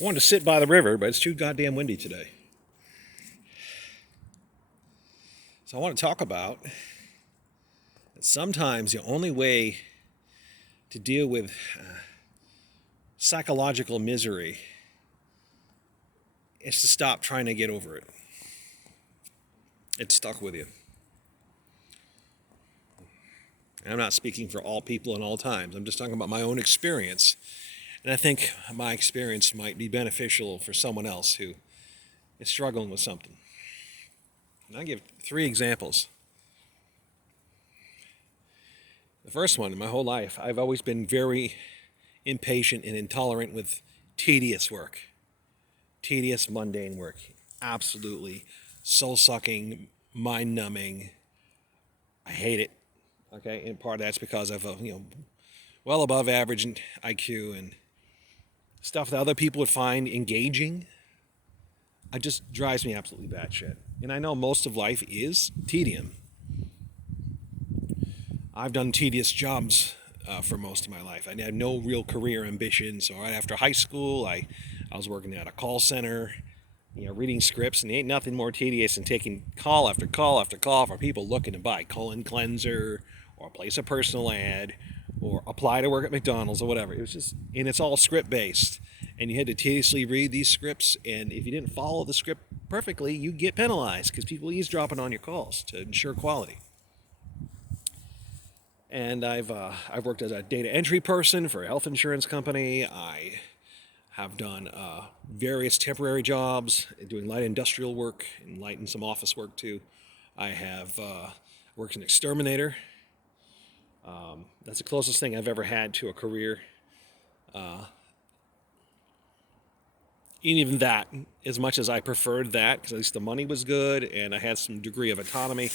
I wanted to sit by the river, but it's too goddamn windy today. So I want to talk about that sometimes the only way to deal with psychological misery is to stop trying to get over it. It's stuck with you. And I'm not speaking for all people in all times. I'm just talking about my own experience. And I think my experience might be beneficial for someone else who is struggling with something. And I'll give 3 examples. The first one, in my whole life, I've always been very impatient and intolerant with tedious work. Tedious, mundane work. Absolutely soul-sucking, mind-numbing. I hate it. Okay, and part of that's because I've well above average IQ and stuff that other people would find engaging. It just drives me absolutely batshit. And I know most of life is tedium. I've done tedious jobs for most of my life. I had no real career ambition. So right after high school, I was working at a call center, reading scripts, and there ain't nothing more tedious than taking call after call after call from people looking to buy colon cleanser or place a personal ad or apply to work at McDonald's or whatever. It was just, and it's all script based. And you had to tediously read these scripts, and if you didn't follow the script perfectly, you get penalized because people eavesdropping on your calls to ensure quality. And I've worked as a data entry person for a health insurance company. I have done various temporary jobs, doing light industrial work and light and some office work too. I have worked as an exterminator. That's the closest thing I've ever had to a career. Even that, as much as I preferred that, because at least the money was good and I had some degree of autonomy,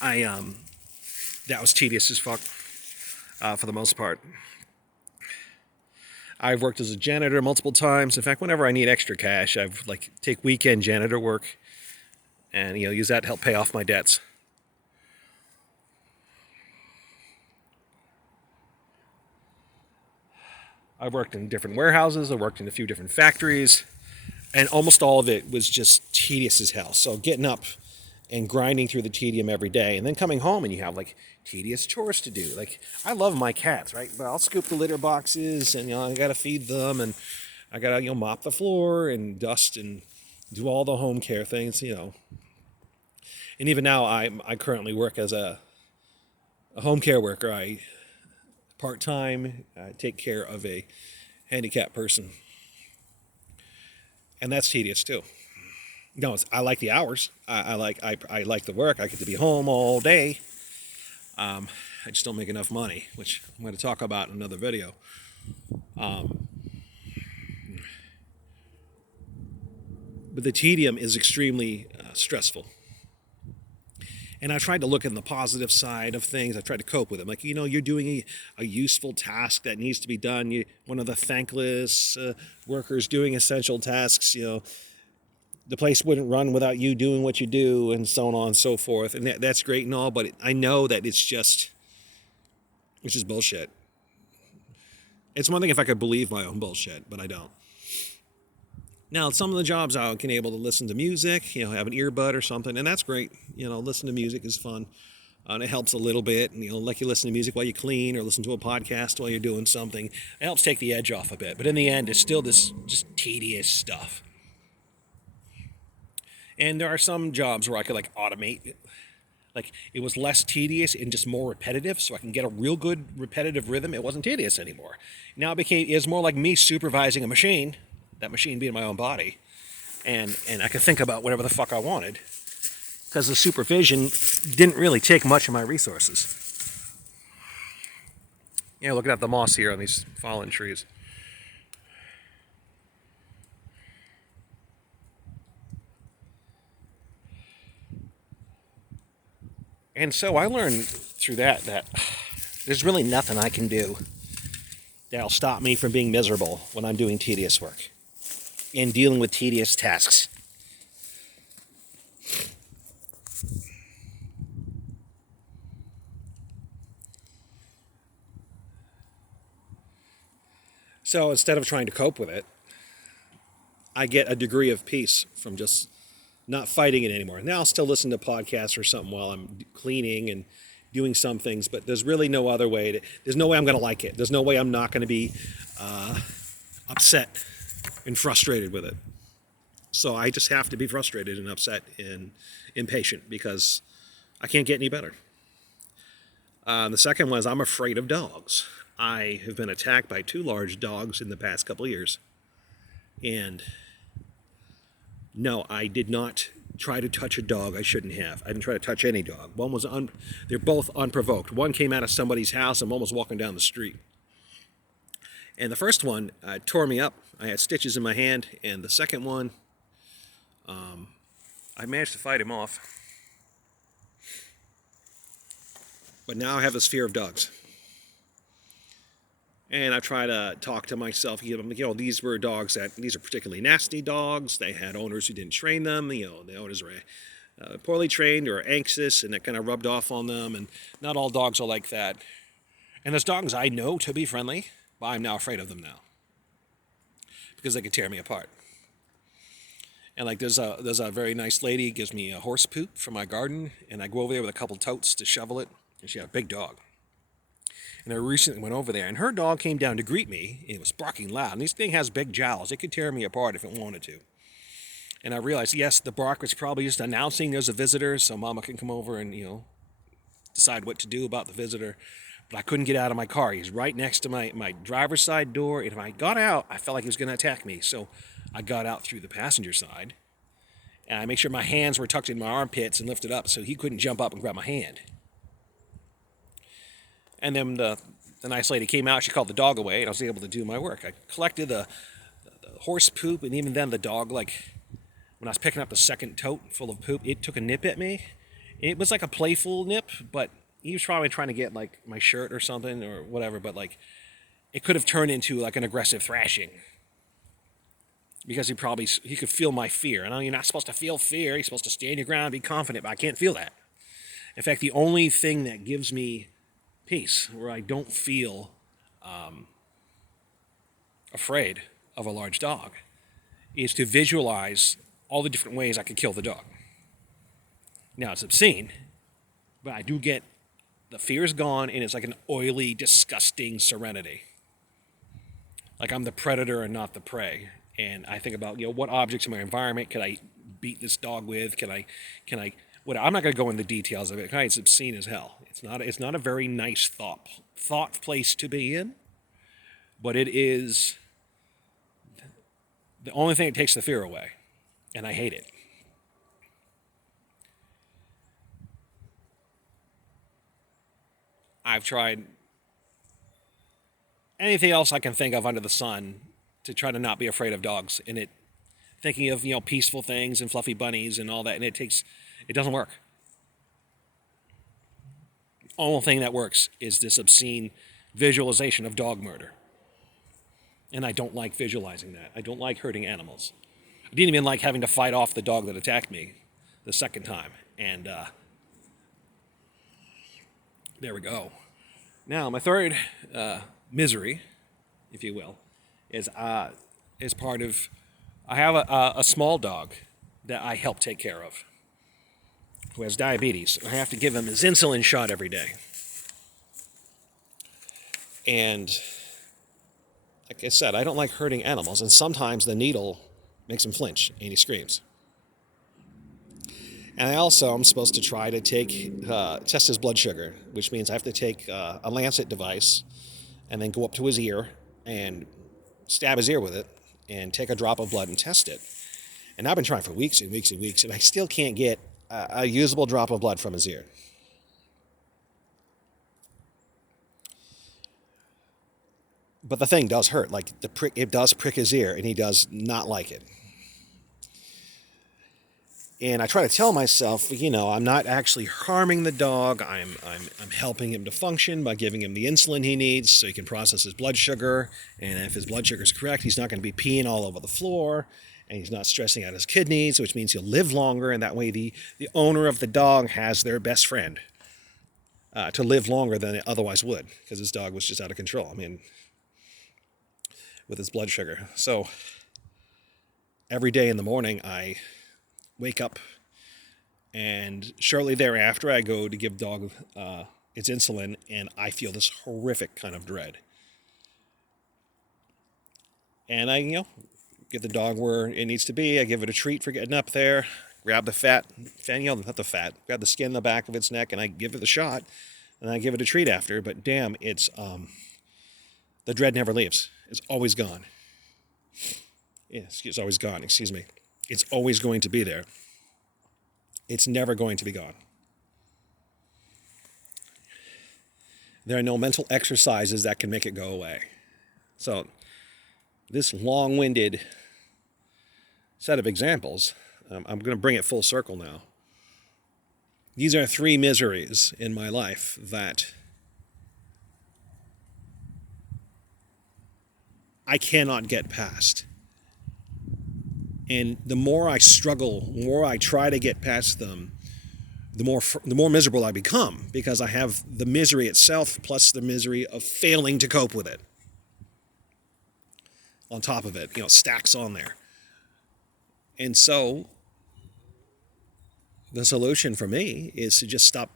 that was tedious as fuck for the most part. I've worked as a janitor multiple times. In fact, whenever I need extra cash, I've take weekend janitor work and use that to help pay off my debts. I've worked in different warehouses. I worked in a few different factories, and almost all of it was just tedious as hell. So getting up and grinding through the tedium every day, and then coming home and you have tedious chores to do. I love my cats, right? But I'll scoop the litter boxes, and I gotta feed them, and I gotta mop the floor and dust and do all the home care things, And even now, I currently work as a home care worker. I part-time take care of a handicapped person, and that's tedious too. I like the hours. I like the work. I get to be home all day. I just don't make enough money, which I'm going to talk about in another video. But the tedium is extremely stressful. And I tried to look in the positive side of things. I tried to cope with it. You're doing a useful task that needs to be done. One of the thankless workers doing essential tasks, the place wouldn't run without you doing what you do, and so on and so forth. And that's great and all, but I know that it's just bullshit. It's one thing if I could believe my own bullshit, but I don't. Now, some of the jobs I can able to listen to music, have an earbud or something, and that's great. Listen to music is fun. And it helps a little bit. And, you listen to music while you clean or listen to a podcast while you're doing something. It helps take the edge off a bit. But in the end, it's still this just tedious stuff. And there are some jobs where I could automate it. It was less tedious and just more repetitive, so I can get a real good repetitive rhythm. It wasn't tedious anymore. Now it's more like me supervising a machine, that machine being my own body, and I could think about whatever the fuck I wanted, because the supervision didn't really take much of my resources. Looking at the moss here on these fallen trees. And so I learned through that there's really nothing I can do that'll stop me from being miserable when I'm doing tedious work and dealing with tedious tasks. So instead of trying to cope with it, I get a degree of peace from just not fighting it anymore. Now I'll still listen to podcasts or something while I'm cleaning and doing some things, but there's really no other way there's no way I'm going to like it. There's no way I'm not going to be upset and frustrated with it. So I just have to be frustrated and upset and impatient because I can't get any better. The second one is I'm afraid of dogs. I have been attacked by 2 large dogs in the past couple of years. And no, I did not try to touch a dog I shouldn't have. I didn't try to touch any dog. They're both unprovoked. One came out of somebody's house and one was walking down the street. And the first one tore me up. I had stitches in my hand. And the second one, I managed to fight him off. But now I have this fear of dogs. And I try to talk to myself, these were dogs these are particularly nasty dogs. They had owners who didn't train them. The owners were poorly trained or anxious, and that kind of rubbed off on them. And not all dogs are like that. And there's dogs I know to be friendly, but I'm now afraid of them now because they could tear me apart. And like there's a very nice lady gives me a horse poop from my garden, and I go over there with a couple totes to shovel it, and she had a big dog. And I recently went over there, and her dog came down to greet me, and it was barking loud. And this thing has big jowls. It could tear me apart if it wanted to. And I realized, yes, the bark was probably just announcing there's a visitor, so Mama can come over and, decide what to do about the visitor. But I couldn't get out of my car. He's right next to my driver's side door, and if I got out, I felt like he was going to attack me. So I got out through the passenger side, and I made sure my hands were tucked in my armpits and lifted up so he couldn't jump up and grab my hand. And then the nice lady came out, she called the dog away, and I was able to do my work. I collected the horse poop, and even then the dog, when I was picking up the second tote full of poop, it took a nip at me. It was like a playful nip, but he was probably trying to get my shirt or something or whatever, but it could have turned into an aggressive thrashing. Because he could feel my fear. And you're not supposed to feel fear, you're supposed to stand your ground, be confident, but I can't feel that. In fact, the only thing that gives me peace, where I don't feel afraid of a large dog, is to visualize all the different ways I could kill the dog. Now, it's obscene, but I do get, the fear is gone, and it's like an oily, disgusting serenity. Like I'm the predator and not the prey. And I think about, what objects in my environment could I beat this dog with? Can I, I'm not going to go into the details of it. It's obscene as hell. It's not a very nice thought place to be in, but it is the only thing that takes the fear away, and I hate it. I've tried anything else I can think of under the sun to try to not be afraid of dogs, and thinking of peaceful things and fluffy bunnies and all that, and it doesn't work. The only thing that works is this obscene visualization of dog murder. And I don't like visualizing that. I don't like hurting animals. I didn't even like having to fight off the dog that attacked me the second time. And there we go. Now, my third misery, if you will, is part of, I have a small dog that I help take care of who has diabetes. I have to give him his insulin shot every day. And like I said, I don't like hurting animals, and sometimes the needle makes him flinch and he screams. And I also am supposed to try to test his blood sugar, which means I have to take a Lancet device and then go up to his ear and stab his ear with it and take a drop of blood and test it. And I've been trying for weeks and weeks and weeks, and I still can't get a usable drop of blood from his ear. But the thing does hurt. It does prick his ear, and he does not like it. And I try to tell myself, I'm not actually harming the dog. I'm helping him to function by giving him the insulin he needs so he can process his blood sugar. And if his blood sugar is correct, he's not going to be peeing all over the floor. And he's not stressing out his kidneys, which means he'll live longer. And that way the owner of the dog has their best friend to live longer than it otherwise would, because his dog was just out of control. With his blood sugar. So every day in the morning I wake up, and shortly thereafter I go to give dog its insulin, and I feel this horrific kind of dread. And I, get the dog where it needs to be. I give it a treat for getting up there. Grab the not the fat, grab the skin in the back of its neck, and I give it the shot, and I give it a treat after. But damn, the dread never leaves. It's always gone. Yes, it's always gone. Excuse me. It's always going to be there. It's never going to be gone. There are no mental exercises that can make it go away. So, this long-winded set of examples, I'm going to bring it full circle now. These are 3 miseries in my life that I cannot get past. And the more I struggle, the more I try to get past them, the more miserable I become, because I have the misery itself plus the misery of failing to cope with it. On top of it, stacks on there. And so the solution for me is to just stop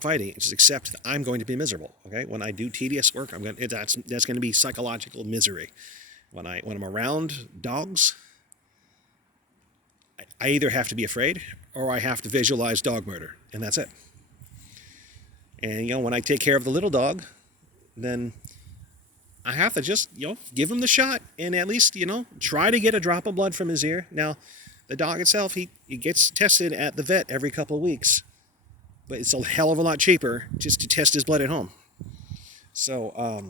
fighting. Just accept that I'm going to be miserable. Okay, when I do tedious work, that's going to be psychological misery. When I'm around dogs, I either have to be afraid or I have to visualize dog murder, and that's it. And when I take care of the little dog, then I have to just give him the shot and at least try to get a drop of blood from his ear. Now, the dog itself, he gets tested at the vet every couple of weeks, but it's a hell of a lot cheaper just to test his blood at home. So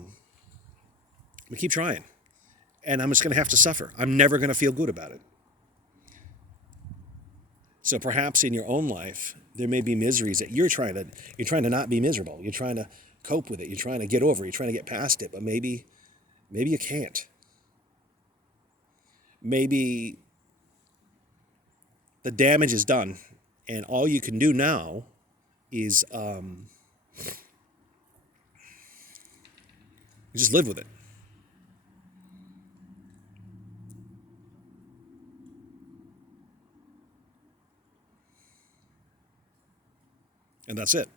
we keep trying, and I'm just going to have to suffer. I'm never going to feel good about it. So perhaps in your own life, there may be miseries that you're trying to not be miserable. You're trying to cope with it. You're trying to get over it. You're trying to get past it, but maybe you can't. Maybe the damage is done, and all you can do now is just live with it. And that's it.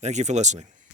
Thank you for listening.